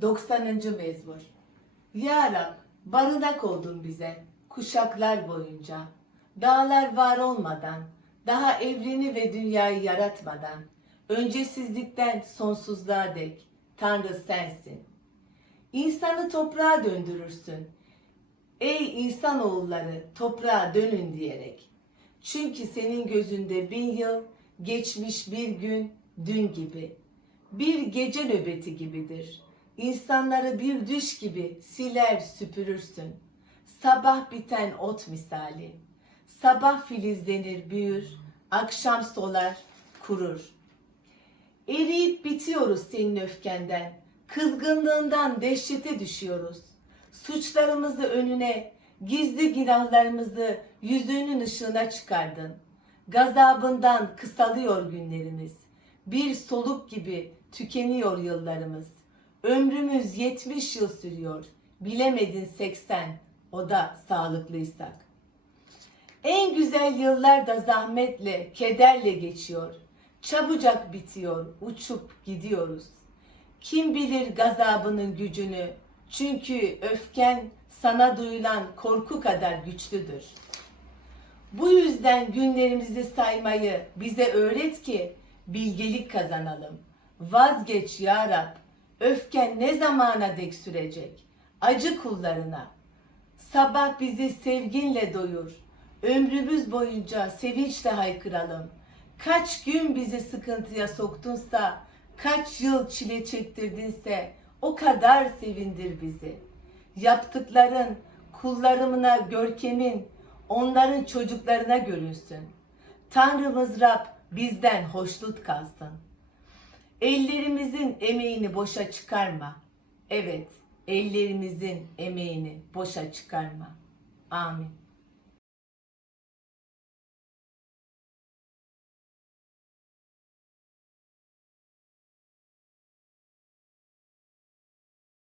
90. mezmur. Ya Rab, barınak oldun bize kuşaklar boyunca. Dağlar var olmadan, daha evreni ve dünyayı yaratmadan, öncesizlikten sonsuzluğa dek Tanrı sensin. İnsanı toprağa döndürürsün. Ey insanoğulları toprağa dönün diyerek. Çünkü senin gözünde bin yıl geçmiş bir gün dün gibi. Bir gece nöbeti gibidir. İnsanları bir düş gibi siler süpürürsün. Sabah biten ot misali. Sabah filizlenir büyür, akşam solar kurur. Eriyip bitiyoruz senin öfkenden. Kızgınlığından dehşete düşüyoruz. Suçlarımızı önüne, gizli günahlarımızı yüzünün ışığına çıkardın. Gazabından kısalıyor günlerimiz. Bir soluk gibi tükeniyor yıllarımız. Ömrümüz 70 yıl sürüyor. Bilemedin 80, o da sağlıklıysak. En güzel yıllar da zahmetle, kederle geçiyor. Çabucak bitiyor, uçup gidiyoruz. Kim bilir gazabının gücünü? Çünkü öfken sana duyulan korku kadar güçlüdür. Bu yüzden günlerimizi saymayı bize öğret ki bilgelik kazanalım. Vazgeç ya Rab. Öfken ne zamana dek sürecek? Acı kullarına. Sabah bizi sevginle doyur. Ömrümüz boyunca sevinçle haykıralım. Kaç gün bizi sıkıntıya soktunsa, kaç yıl çile çektirdinse o kadar sevindir bizi. Yaptıkların kullarımına görkemin, onların çocuklarına görünsün. Tanrımız Rab bizden hoşnut kalsın. Ellerimizin emeğini boşa çıkarma. Evet, ellerimizin emeğini boşa çıkarma. Amin.